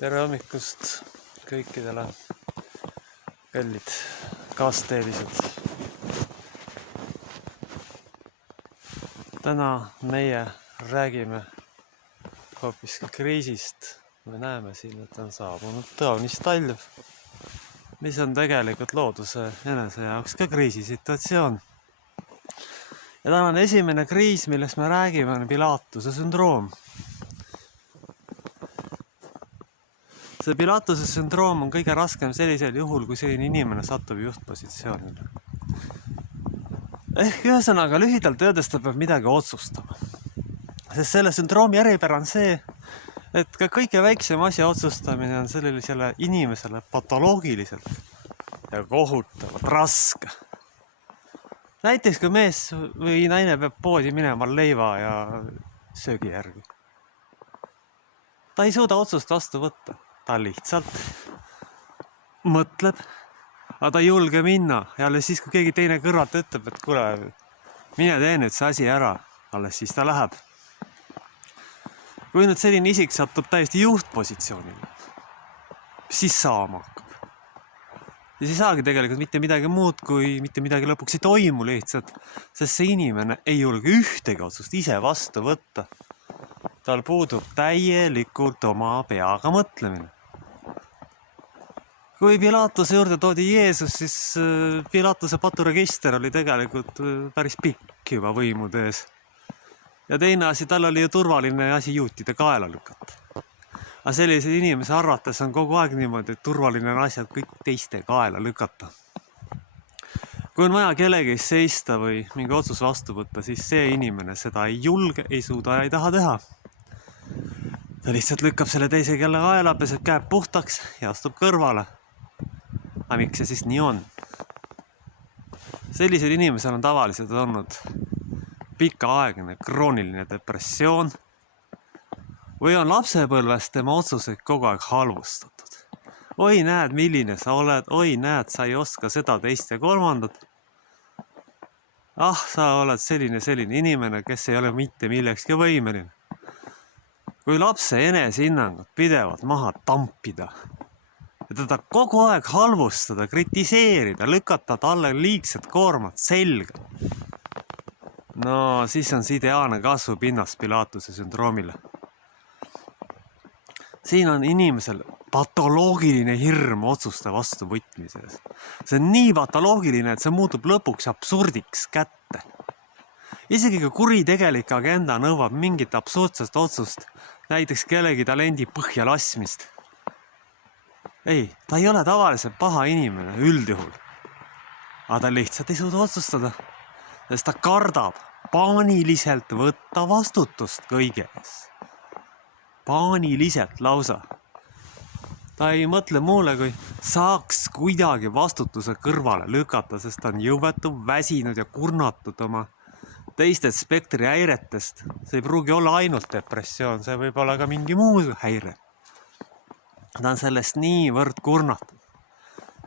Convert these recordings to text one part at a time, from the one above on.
Tere hommikust kõikidele kallid kaasteelised. Täna meie räägime hoopis kriisist. Me näeme siin, et on saabunud kaunis talv, mis on tegelikult looduse enese jaoks ka kriisisituatsioon. Ja tänane esimene kriis, millest me räägime, on Pilatuse sündroom. See Pilatuse sündroom on kõige raskem sellisel juhul, kui selline inimene satub juhtpositsioonile. Ehk ühesõnaga lühidalt öeldes ta peab midagi otsustama. Sest selle sündroomi eripära on see, et ka kõige väiksem asja otsustamine on sellisele inimesele patoloogiliselt ja kohutavalt raske. Näiteks kui mees või naine peab poodi minema leiva ja söögi järgi. Ta ei suuda otsust vastu võtta. Ta lihtsalt mõtleb, aga ta ei julge minna. Ja alles siis, kui keegi teine kõrvalt ütleb, et kuule, mine tee nüüd see asi ära, alles siis ta läheb. Kui nüüd selline isik satub täiesti juhtpositsioonile, siis saama hakkab. Ja siis saagi tegelikult mitte midagi muud, kui mitte midagi lõpuks ei toimu lihtsalt, sest see inimene ei julge ühtegi otsust ise vastu võtta. Tal puudub täielikult oma peaga mõtlemine. Kui Pilatuse juurde toodi Jeesus, siis Pilatuse paturegister oli tegelikult päris pikk juba võimude ees. Ja teine asi, tal oli ju turvaline asi juutide kaela lükata. Aga sellise inimese arvates on kogu aeg niimoodi, et turvaline on asjad kõik teiste kaela lükata. Kui on vaja kellegi seista või mingi otsus vastu võtta, siis see inimene seda ei julge, ei suuda ja ei taha teha. Ta lihtsalt lükkab selle teise kelle kaela, peseb käeb puhtaks ja astub kõrvale. Aga miks see siis nii on? Sellisel inimesel on tavaliselt olnud pikaaegne krooniline depressioon või on lapsepõlvest tema otsuseid kogu aeg halvustatud. Oi näed, milline sa oled, oi näed, sa ei oska seda, teist ja kolmandat. Sa oled selline inimene, kes ei ole mitte millekski võimeline. Kui lapse enesehinnangut pidevalt maha tampida ja teda kogu aeg halvustada, kritiseerida, lükata talle liigset koormat selga, no siis on see ideaalne kasvupinnas Pilatuse sündroomile. Siin on inimesel patoloogiline hirm otsuste vastu võtmises. See on nii patoloogiline, et see muutub lõpuks absurdiks kätte. Isegi kui kuritegelik agenda nõuab mingit absurdsest otsust, näiteks kellegi talendi põhja laskmist. Ei, ta ei ole tavaliselt paha inimene üldjuhul. Aga ta lihtsalt ei suuda otsustada, sest ta kardab paaniliselt võtta vastutust kõiges. Paaniliselt lausa. Ta ei mõtle muule, kui saaks kuidagi vastutuse kõrvale lükata, sest ta on jõuetu, väsinud ja kurnatud oma teistest spektri häiretest. See ei pruugi olla ainult depressioon, see võib olla ka mingi muu häire. Ta on sellest niivõrd kurnatud,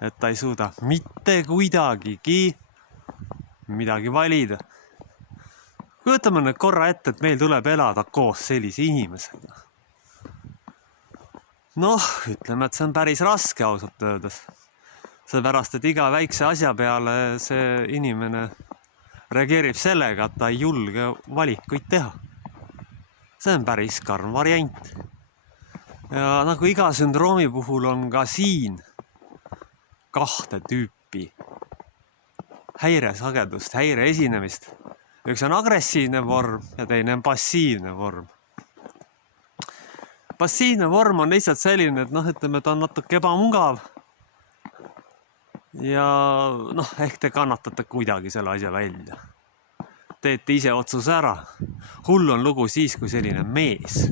et ta ei suuda mitte kuidagigi midagi valida. Kujutame nüüd korra ette, et meil tuleb elada koos sellise inimesega. Ütleme, et see on päris raske ausalt öeldes. Seepärast, et iga väikse asja peale see inimene reageerib sellega, et ta ei julge valikuid teha. See on päris karm variant. Ja nagu iga sündroomi puhul on ka siin kahte tüüpi häiresagedust, häire esinemist. Üks on agressiivne vorm ja teine on passiivne vorm. Passiivne vorm on lihtsalt selline, et ütleme, ta on natuke ebamugav ja ehk te kannatate kuidagi selle asja välja. Teete ise otsuse ära. Hull on lugu siis, kui selline mees.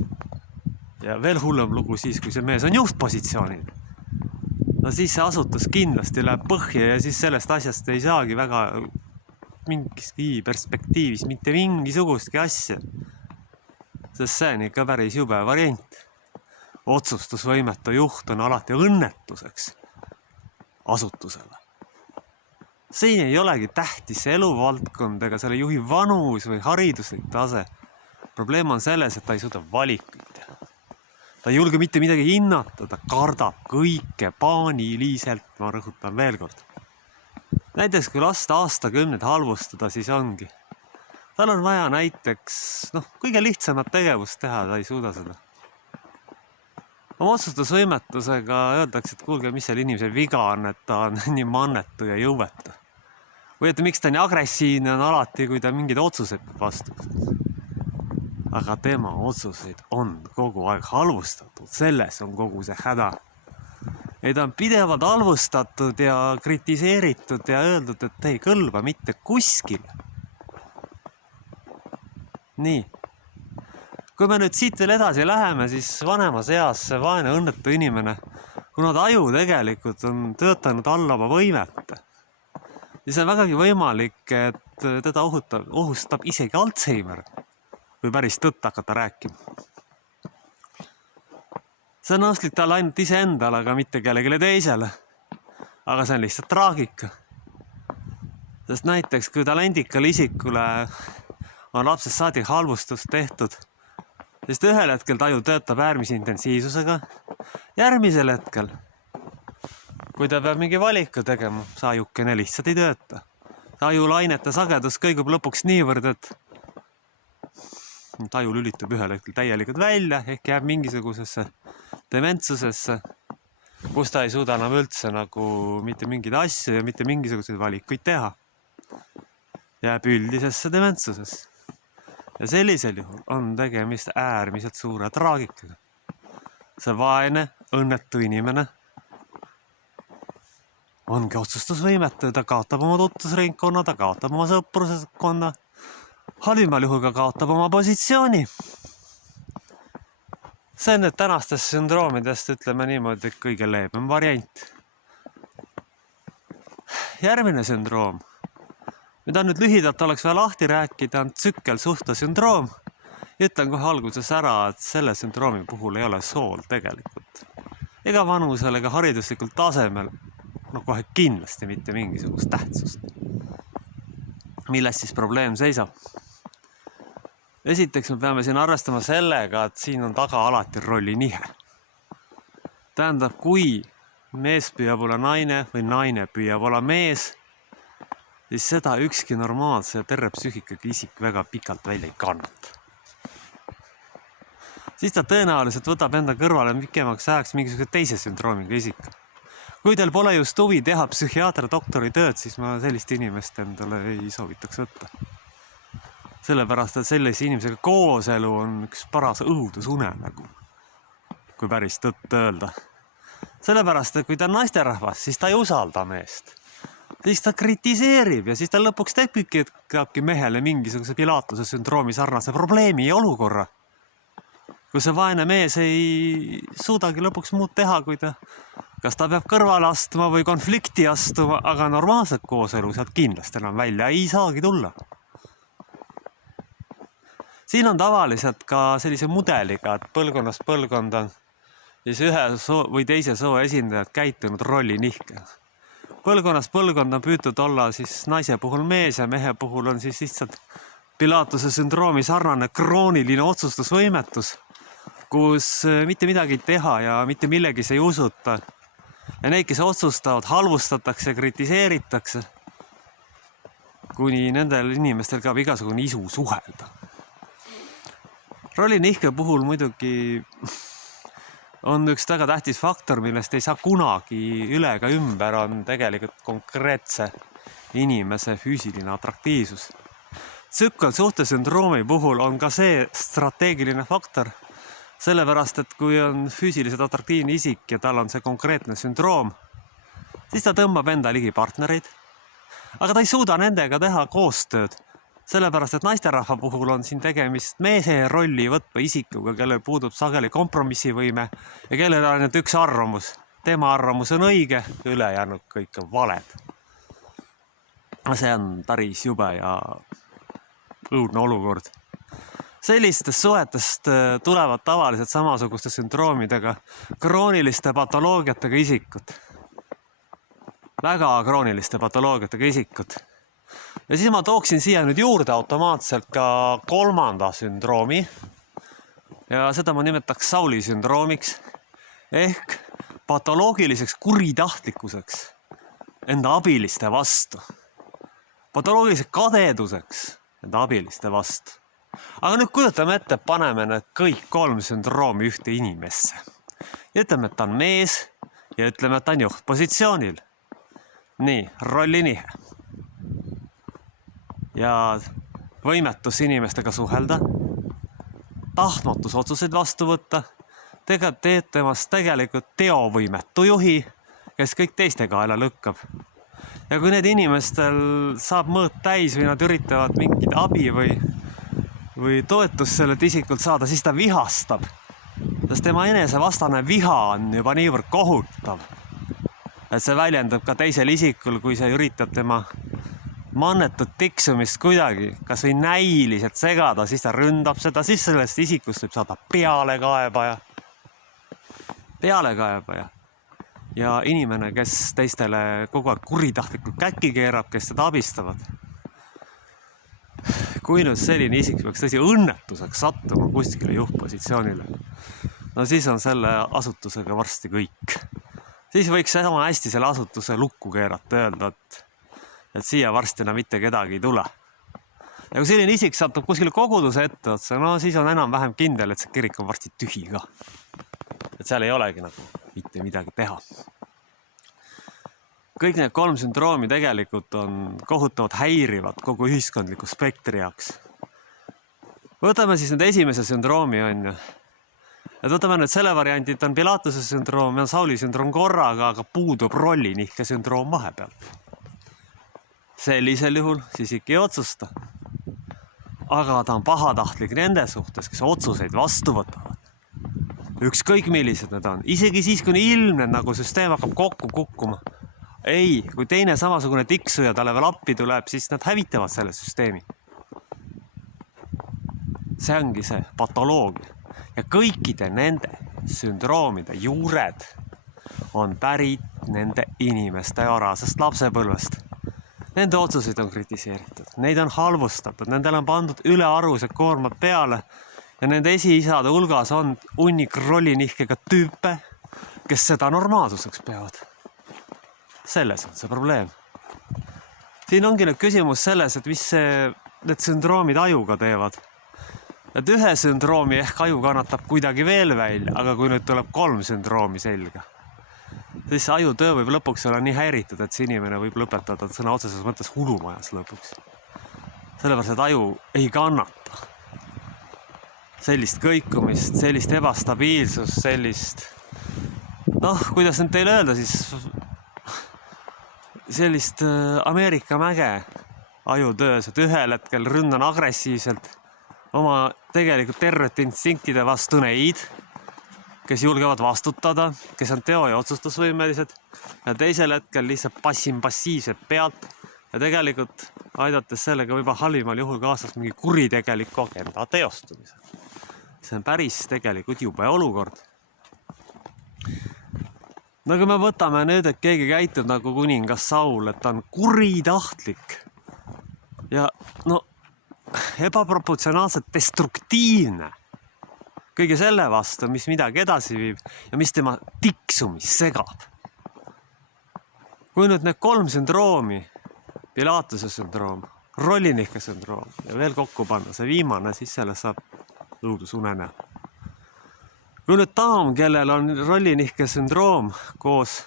Ja veel hullem lugu siis, kui see mees on juhtpositsioonil. Siis see asutus kindlasti läheb põhja ja siis sellest asjast ei saagi väga mingiski perspektiivis mitte mingisugustki asja. Sest see on ikka päris jube variant. Otsustusvõimetu juht on alati õnnetuseks asutusele. Siin ei olegi tähtis eluvaldkond ega selle juhi vanus või hariduslik tase. Probleem on selles, et ta ei suuda valikuid teha. Ta ei julge mitte midagi hinnata, ta kardab kõike paaniliselt, ma rõhutan veel kord. Näiteks kui lasta aastakümneid halvustada, siis ongi. Tal on vaja näiteks, kõige lihtsamat tegevust teha, ta ei suuda seda. Oma otsustusvõimetusega öeldakse, et kuulge, mis seal inimesel viga on, et ta on nii mannetu ja jõuetu. Või et miks ta nii agressiivne on alati, kui ta mingeid otsuseid peab vastu. Aga tema otsuseid on kogu aeg halvustatud, selles on kogu see häda. Neid on pidevalt halvustatud ja kritiseeritud ja öeldud, et ei kõlba mitte kuskile. Nii. Kui me nüüd siit veel edasi läheme, siis vanemas eas see vaene õnnetu inimene, kuna ta aju tegelikult on töötanud alla oma võimet, siis on vägagi võimalik, et teda ohustab isegi Alzheimer, või päris tõtt hakata rääkima. See on ohtlik talle ainult iseendale, aga mitte kellelegi teisele. Aga see on lihtsalt traagika. Sest näiteks, kui talendikal isikule on lapsest saadik halvustust tehtud, siis ühel hetkel taju töötab äärmise intensiivsusega. Järgmisel hetkel, kui ta peab mingi valiku tegema, see ajukene lihtsalt ei tööta. Ajulainete sagedus kõigub lõpuks niivõrd, et taju lülitub ühel hetkel täielikult välja, ehk jääb mingisugusesse dementsusesse, kus ta ei suuda enam üldse nagu mitte mingeid asju ja mitte mingisuguseid valikuid teha. Jääb üldisesse dementsusesse. Ja sellisel juhul on tegemist äärmiselt suure traagikaga. See vaene, õnnetu inimene ongi otsustusvõimetu, ta kaotab oma tutvusringkonna, ta kaotab oma sõpruskonna, halvimal juhul ka kaotab oma positsiooni. See on nüüd tänastest sündroomidest, ütleme niimoodi, kõige leebem variant. Järgmine sündroom, mida nüüd lühidalt oleks vaja lahti rääkida, on tsükkelsuhte sündroom. Ütlen kohe alguses ära, et selle sündroomi puhul ei ole sool tegelikult. Ega vanusel ega hariduslikul tasemel, kohe kindlasti mitte mingisugust tähtsust. Milles siis probleem seisab? Esiteks me peame siin arvestama sellega, et siin on taga alati rolli nihe. Tähendab, kui mees püüab olla naine või naine püüab olla mees, siis seda ükski normaalse ja terve psüühikaga isik väga pikalt välja ei kannata. Siis ta tõenäoliselt võtab enda kõrvale pikemaks ajaks mingisuguse teise sündroomiga isik. Kui teil pole just huvi teha psühhiaatri doktori tööd, siis ma sellist inimest endale ei soovitaks võtta. Sellepärast, et sellise inimesega kooselu on üks paras õudusunenägu, kui päris tõtt öelda. Sellepärast, et kui ta on naisterahvas, siis ta ei usalda meest. Siis ta kritiseerib ja siis ta lõpuks tekibki mehele mingisuguse Pilatuse sündroomi sarnase probleemi ja olukorra, kus see vaene mees ei suudagi lõpuks muud teha, kui kas ta peab kõrvale astuma või konflikti astuma, aga normaalselt kooselu sealt kindlasti enam välja ei saagi tulla. Siin on tavaliselt ka sellise mudeliga, et põlvkonnast põlvkonda siis ühe või teise soo esindajad käitunud rolli nihke. Põlvkonnast põlvkonda on püütud olla siis naise puhul mees ja mehe puhul on siis lihtsalt Pilatuse sündroomi sarnane krooniline otsustusvõimetus, kus mitte midagi teha ja mitte millegi ei usuta. Ja neid, kes otsustavad, halvustatakse ja kritiseeritakse, kuni nendel inimestel kaob igasugune isu suhelda. Rolli nihke puhul muidugi on üks väga tähtis faktor, millest ei saa kunagi üle ega ümber, on tegelikult konkreetse inimese füüsiline atraktiivsus. Tsükkelsuhtesündroomi puhul on ka see strateegiline faktor, sellepärast, et kui on füüsiliselt atraktiivne isik ja tal on see konkreetne sündroom, siis ta tõmbab enda ligi partnereid, aga ta ei suuda nendega teha koostööd. Sellepärast, et naisterahva puhul on siin tegemist meese rolli võtva isikuga, kellel puudub sageli kompromissivõime ja kellel on ainult üks arvamus. Tema arvamus on õige, ülejäänud kõik on valed. See on päris jube ja õudne olukord. Sellistest suhetest tulevad tavaliselt samasuguste sündroomidega krooniliste patoloogiatega isikud. Väga krooniliste patoloogiatega isikud. Ja siis ma tooksin siia nüüd juurde automaatselt ka kolmanda sündroomi. ja seda ma nimetaks Sauli sündroomiks ehk patoloogiliseks kuritahtlikkuseks enda abiliste vastu. Patoloogiliseks kadeduseks enda abiliste vastu. Aga nüüd kujutame ette, paneme need kõik 3 sündroomi ühte inimesse. Ja ütleme, et ta on mees ja ütleme, et ta on juhtpositsioonil. Nii, rollinihe. Ja võimetus inimestega suhelda, tahtmatus otsuseid vastu võtta, teed temast tegelikult teovõimetu juhi, kes kõik teiste kaela lükkab. Ja kui need inimestel saab mõõt täis või nad üritavad mingit abi või toetust sellelt isikult saada, siis ta vihastab. Sest tema enesevastane viha on juba niivõrd kohutav, et see väljendab ka teisel isikul, kui see üritab tema mannetut tiksumist kuidagi, kas või näiliselt segada, siis ta ründab seda, siis sellest isikust võib saada pealekaebaja. Ja inimene, kes teistele kogu aeg kuritahtlikult käkki keerab, kes seda abistavad. Kui nüüd selline isik peaks tõsi õnnetuseks sattuma kuskile juhtpositsioonile, no siis on selle asutusega varsti kõik. Siis võiks sama hästi selle asutuse lukku keerata, öelda, et siia varsti enam mitte kedagi ei tule. Ja kui selline isik satub kuskile koguduse ette otsa, no siis on enam-vähem kindel, et see kirik on varsti tühi ka. Et seal ei olegi nagu mitte midagi teha. Kõik need 3 sündroomi tegelikult on kohutavalt häirivad kogu ühiskondliku spektri jaoks. Võtame siis nüüd esimese sündroomi, on ju. Et võtame nüüd selle variandi, et on Pilatuse sündroom ja on Sauli sündroom korraga, aga puudub rollinihke sündroom vahepeal. Sellisel juhul siis ikka ei otsusta. Aga ta on pahatahtlik nende suhtes, kes otsuseid vastu võtavad. Ükskõik millised need on. Isegi siis, kui ilmne nagu süsteem hakkab kokku kukkuma. Ei, kui teine samasugune tiksuja talle veel appi tuleb, siis nad hävitavad selle süsteemi. See ongi see patoloogia. Ja kõikide nende sündroomide juured on pärit nende inimeste varasest lapsepõlvest. Nende otsuseid on kritiseeritud, neid on halvustatud, nendel on pandud ülearused koormad peale ja nende esiisade hulgas on hunnik rollinihkega tüüpe, kes seda normaalsuseks peavad. Selles on see probleem. Siin ongi nüüd küsimus selles, et mis need sündroomid ajuga teevad. Et ühe sündroomi ehk aju kannatab kuidagi veel välja, aga kui nüüd tuleb 3 sündroomi selga, siis see ajutöö võib lõpuks olla nii häiritud, et see inimene võib lõpetada sõna otseses mõttes hulumajas lõpuks. Sellepärast, et aju ei kannata sellist kõikumist, sellist ebastabiilsust, sellist, kuidas nüüd teile öelda, siis sellist Ameerika mäge ajutöös, et ühel hetkel ründan agressiivselt oma tegelikult tervete instinktide vastu neid, kes julgevad vastutada, kes on teo- ja otsustusvõimelised ja teisel hetkel lihtsalt passin passiivselt pealt ja tegelikult aidates sellega võib halvimal juhul kaasas mingi kuritegeliku agenda teostumise. See on päris tegelikult jube olukord. No kui me võtame nüüd, et keegi käitub nagu kuningas Saul, et ta on kuritahtlik ja ebaproportsionaalselt destruktiivne kõige selle vastu, mis midagi edasi viib ja mis tema tiksumist segab. Kui nüüd need 3 sündroomi, Pilatuse sündroom, rollinihke sündroom ja veel kokku panna see viimane, siis sellest saab õudusunene. Kui nüüd daam, kellel on rollinihke sündroom koos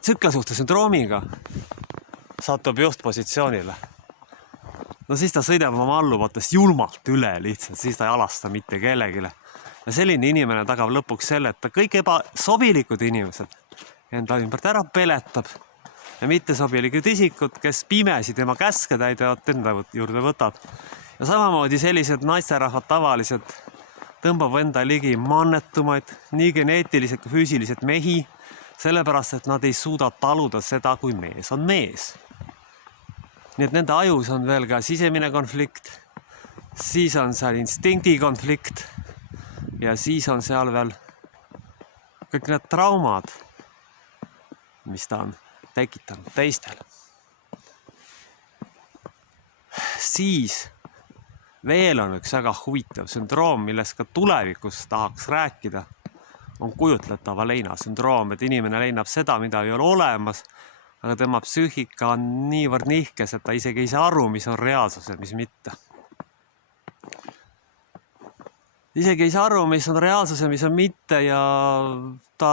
tsüklasuhte sündroomiga, satub juhtpositsioonile, no siis ta sõidab oma alluvatest julmalt üle lihtsalt, siis ta ei alasta mitte kellegile. Ja selline inimene tagab lõpuks selle, et ta kõik ebasobilikud inimesed enda ümbert ära peletab ja mitte sobilikud isikud, kes pimesi tema käske täidavad, enda juurde võtab. Ja samamoodi sellised naisterahvad tavaliselt tõmbab enda ligi mannetumaid, nii geneetiliselt kui füüsiliselt mehi, sellepärast, et nad ei suuda taluda seda, kui mees on mees. Nii et nende ajus on veel ka sisemine konflikt, siis on seal instinkti konflikt ja siis on seal veel kõik need traumad, mis ta on tekitanud teistel. Siis Veel on üks väga huvitav sündroom, millest ka tulevikus tahaks rääkida, on kujutletava leina sündroom, et inimene leinab seda, mida ei ole olemas, aga tema psüühika on niivõrd nihkes, et ta isegi ei saa aru, mis on reaalsus ja mis mitte. Isegi ei saa aru, mis on reaalsus ja mis on mitte ja ta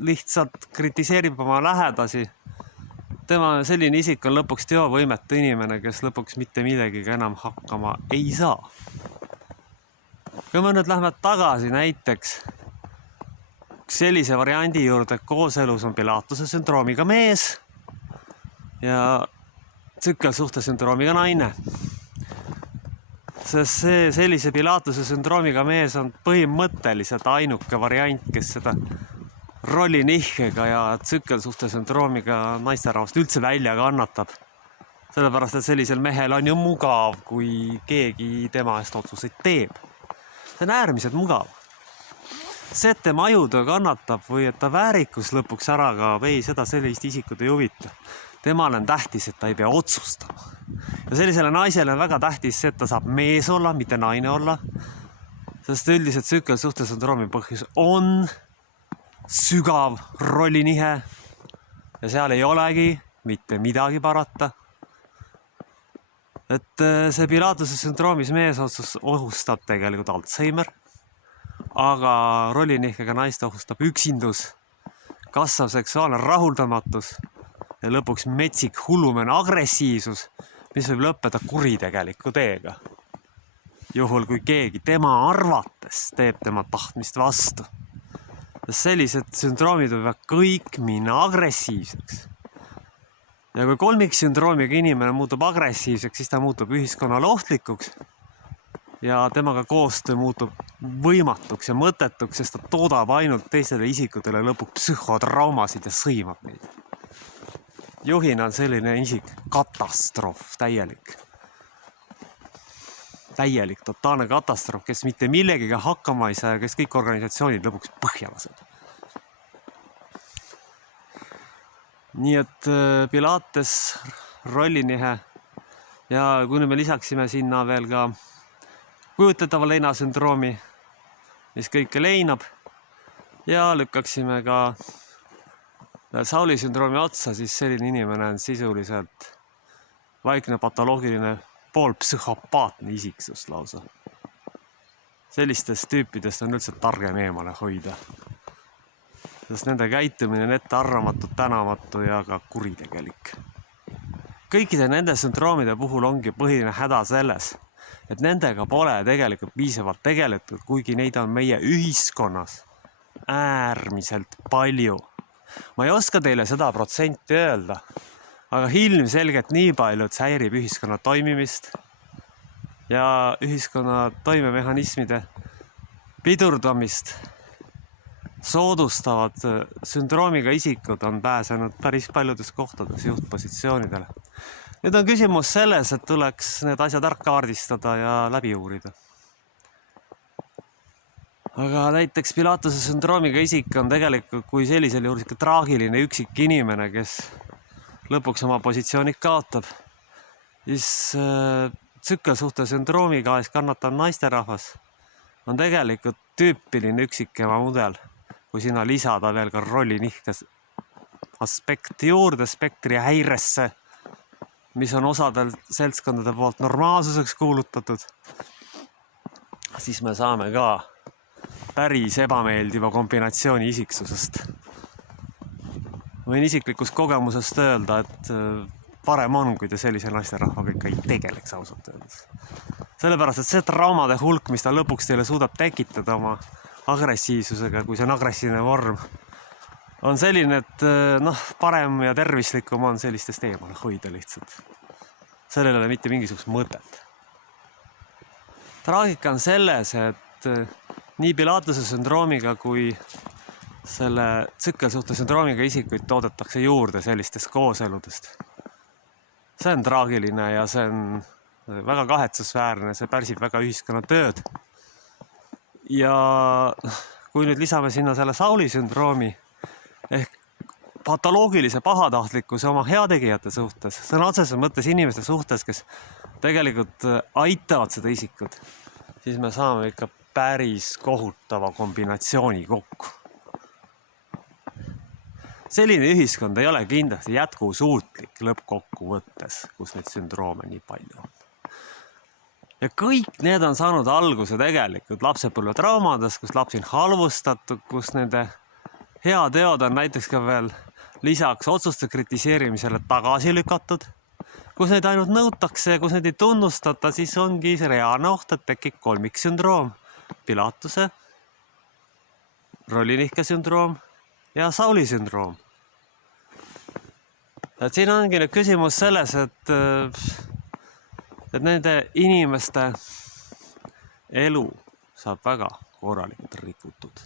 lihtsalt kritiseerib oma lähedasi. Tema selline isik on lõpuks teovõimetu inimene, kes lõpuks mitte millegiga enam hakkama ei saa. Kui me nüüd lähme tagasi näiteks sellise variandi juurde, et kooselus on Pilatuse sündroomiga mees ja tsükkelsuhte sündroomiga naine. Sest sellise Pilatuse sündroomiga mees on põhimõtteliselt ainuke variant, kes seda rollinihkega ja tsükkelsuhte sündroomiga naisterahvast üldse välja kannatab. Sellepärast, et sellisel mehel on ju mugav, kui keegi tema eest otsuseid teeb. See on äärmiselt mugav. See, et tema ajutöö kannatab või et ta väärikus lõpuks ära kaob, ei, seda sellist isikut ei huvita. Temal on tähtis, et ta ei pea otsustama. Ja sellisele naisele on väga tähtis see, et ta saab mees olla, mitte naine olla. Sest üldiselt tsükkelsuhte sündroomi põhjus on sügav rollinihe ja seal ei olegi mitte midagi parata. Et see Pilatuse sündroomis mees ohustab tegelikult Alzheimer, aga rollinihkega naist ohustab üksindus, kasvav seksuaalne rahuldamatus ja lõpuks metsik hullumene agressiivsus, mis võib lõppeda kuritegeliku teega. Juhul, kui keegi tema arvates teeb tema tahtmist vastu. Sellised sündroomid võivad kõik minna agressiivseks. Ja kui kolmiksündroomiga inimene muutub agressiivseks, siis ta muutub ühiskonnale ohtlikuks ja temaga koostöö muutub võimatuks ja mõttetuks, sest ta toodab ainult teistele isikutele lõpuks psühhotraumasid ja sõimab neid. Juhina on selline isik katastroof, täielik, totaalne katastroof, kes mitte millegiga hakkama ei saa ja kes kõik organisatsioonid lõpuks põhja laseb. Nii et Pilates, rollinihe ja kui me lisaksime sinna veel ka kujutletava leina sündroomi, mis kõike leinab ja lükkaksime ka Sauli sündroomi otsa, siis selline inimene on sisuliselt vaikne patoloogiline poolpsühhopaatne isiksus lausa. Sellistest tüüpidest on üldse targem eemale hoida. Sest nende käitumine on ettearvamatu, tänamatu ja ka kuritegelik. Kõikide nende sündroomide puhul ongi põhiline häda selles, et nendega pole tegelikult piisavalt tegeletud, kuigi neid on meie ühiskonnas äärmiselt palju. Ma ei oska teile seda protsenti öelda, aga ilmselgelt nii palju, et see häirib ühiskonna toimimist ja ühiskonna toimemehhanismide pidurdamist soodustavad sündroomiga isikud on pääsenud päris paljudes kohtades juhtpositsioonidele. Nüüd on küsimus selles, et tuleks need asjad ära kaardistada ja läbi uurida. Aga näiteks Pilatuse sündroomiga isik on tegelikult kui sellisel juhul traagiline üksik inimene, kes lõpuks oma positsioonid kaotab. Siis tsükkelsuhte sündroomiga ees kannatav naisterahvas on tegelikult tüüpiline üksikema mudel, kui sinna lisada veel ka rollinihkes aspekti juurde, spektri häiresse, mis on osadel seltskondade poolt normaalsuseks kuulutatud, siis me saame ka päris ebameeldiva kombinatsiooni isiksusest. Võin isiklikust kogemusest öelda, et parem on, kui te sellise naisterahvaga ikka ei tegeleks ausalt öeldes. Sellepärast, et see traumade hulk, mis ta lõpuks teile suudab tekitada oma agressiivsusega, kui see on agressiivne vorm, on selline, et parem ja tervislikum on sellistest eemale hoida lihtsalt. Sellele mitte mingisugust mõtet. Traagika on selles, et nii Pilatuse sündroomiga kui selle tsükkelsuhte sündroomiga isikuid toodetakse juurde sellistest kooseludest. See on traagiline ja see on väga kahetsusväärne, see pärsib väga ühiskonna tööd. Ja kui nüüd lisame sinna selle Sauli sündroomi ehk patoloogilise pahatahtlikkuse oma heategijate suhtes, sõna otseses mõttes inimeste suhtes, kes tegelikult aitavad seda isikut, siis me saame ikka päris kohutava kombinatsiooni kokku. Selline ühiskond ei ole kindlasti jätkusuutlik lõppkokkuvõttes, kus neid sündroome nii palju on. Ja kõik need on saanud alguse tegelikult lapsepõlvetraumades, kus lapsi on halvustatud, kus nende heateod on näiteks ka veel lisaks otsuste kritiseerimisele tagasi lükatud, kus neid ainult nõutakse ja kus neid ei tunnustata, siis ongi see reaalne oht, et tekib kolmiksündroom, Pilatuse, rollinihke sündroom ja Sauli sündroom. Et siin ongi nüüd küsimus selles, et nende inimeste elu saab väga korralikult rikutud.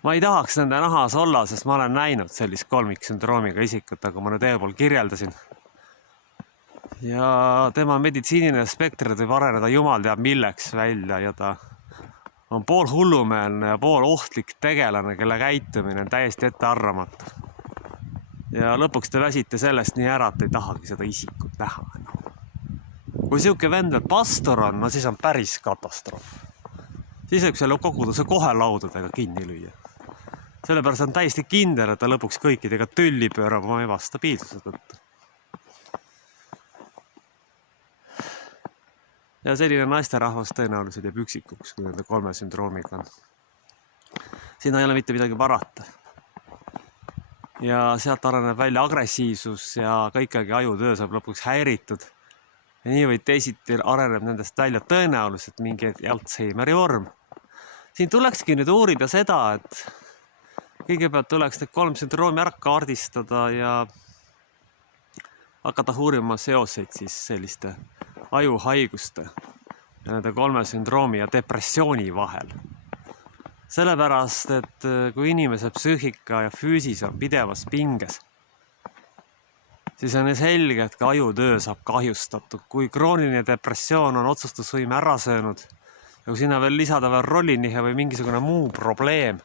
Ma ei tahaks nende nahas olla, sest ma olen näinud sellist kolmiksündroomiga isikut, nagu ma nüüd eelpool kirjeldasin. Ja tema meditsiiniline spektrid võib areneda jumal teab milleks välja ja ta on pool hullumeelne ja pool ohtlik tegelane, kelle käitumine on täiesti ettearvamatu. Ja lõpuks te väsite sellest nii ära, et ei tahagi seda isikut näha enam. Kui siuke vend veel pastor on, no siis on päris katastroof. Siis võib selle koguduse kohe laudadega kinni lüüa. Sellepärast on täiesti kindel, et ta lõpuks kõikidega tülli pöörab oma ebastabiilsuse tõttu. Ja selline naisterahvas tõenäoliselt jääb üksikuks, kui nende kolme sündroomiga on. Siin ei ole mitte midagi parata. Ja sealt areneb välja agressiivsus ja ka ikkagi ajutöö saab lõpuks häiritud. Ja nii või teisiti areneb nendest välja tõenäoliselt mingi Alzheimeri vorm. Siin tulekski nüüd uurida seda, et kõigepealt tuleks need kolm sündroomi ära kaardistada ja hakata uurima seoseid siis selliste ajuhaiguste ja nende kolme sündroomi ja depressiooni vahel. Sellepärast, et kui inimese psüühika ja füüsis on pidevas pinges, siis on selge, et ka ajutöö saab kahjustatud. Kui krooniline depressioon on otsustusvõime ära söönud ja kui sinna veel lisada veel rollinihe või mingisugune muu probleem,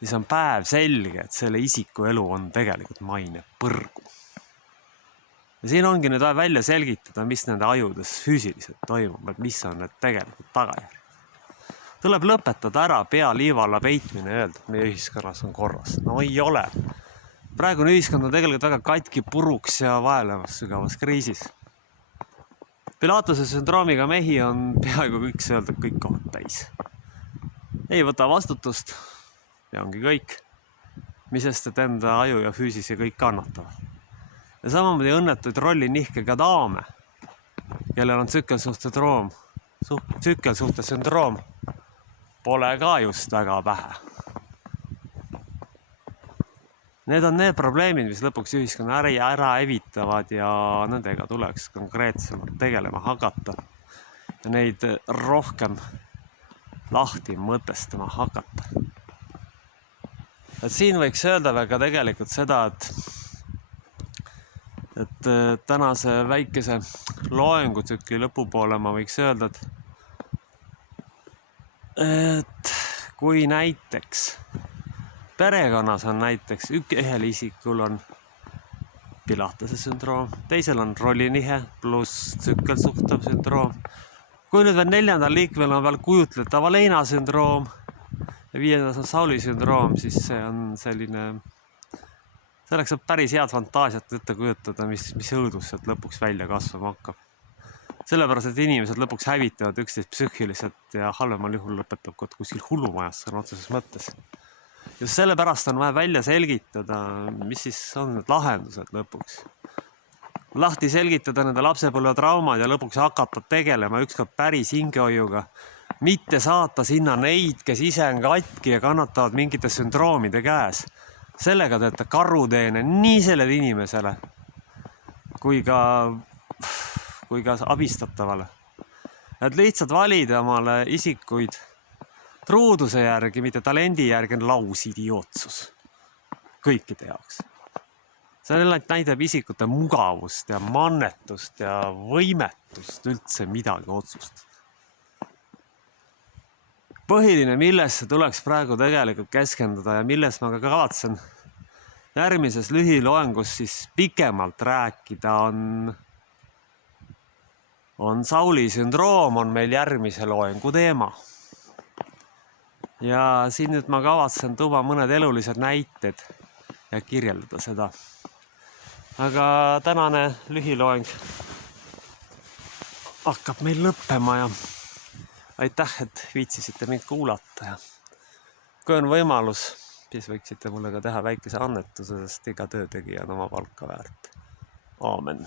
siis on päev selge, et selle isiku elu on tegelikult maine põrgu. Ja siin ongi nüüd välja selgitada, mis nende ajudes füüsiliselt toimub, et mis on need tegelikult tagajärjed. Tuleb lõpetada ära pea liiva alla peitmine ja öelda, et meie ühiskonnas on korras. No ei ole. Praegune ühiskond on tegelikult väga katki puruks ja vaelemas sügavas kriisis. Pilatuse sündroomiga mehi on peaaegu võiks öelda kõik kohad täis. Ei võta vastutust ja ongi kõik, misest et enda aju ja füüsis ja kõik kannatavad. Ja samamoodi õnnetuid rollinihkega daame, kellel on tsükkelsuhte sündroom, pole ka just väga vähe. Need on need probleemid, mis lõpuks ühiskonna ära evitavad ja nendega tuleks konkreetsemalt tegelema hakata ja neid rohkem lahti mõtestama hakata. Et siin võiks öelda veel ka tegelikult seda, et tänase väikese loengutsükli lõpupoole ma võiks öelda, et kui näiteks perekonnas on näiteks ühel isikul on Pilatuse sündroom, teisel on rollinihe pluss tsükkelsuhte sündroom. Kui nüüd veel neljandal liikvel on veel kujutletava leina sündroom ja viiendas on Sauli sündroom, siis see on selline, selleks saab päris head fantaasiat ette kujutada, mis õudus sealt lõpuks välja kasvama hakkab. Sellepärast, et inimesed lõpuks hävitavad üksteist psüühiliselt ja halvemal juhul lõpetab kuskil hullumajas sõna otseses mõttes. Just sellepärast on vaja välja selgitada, mis siis on need lahendused lõpuks. Lahti selgitada nende lapsepõlvetraumad ja lõpuks hakata tegelema ükskord päris hingehoiuga. Mitte saata sinna neid, kes ise on katki ja kannatavad mingite sündroomide käes. Sellega teete karuteene nii sellele inimesele kui ka abistatavale. Et lihtsalt valida omale isikuid truuduse järgi, mitte talendi järgi on lausidiootsus kõikide jaoks. See näitab isikute mugavust ja mannetust ja võimetust üldse midagi otsust. Põhiline, millesse tuleks praegu tegelikult keskenduda ja milles ma ka kavatsen järgmises lühiloengus siis pikemalt rääkida, on on Sauli sündroom, on meil järgmise loengu teema. Ja siin nüüd ma kavatsen tuua mõned elulised näited ja kirjeldada seda. Aga tänane lühiloeng hakkab meil lõppema ja aitäh, et viitsisite mind kuulata. Ja kui on võimalus, siis võiksite mulle ka teha väikese annetuse, sest iga töötegija on oma palka väärt. Aamen.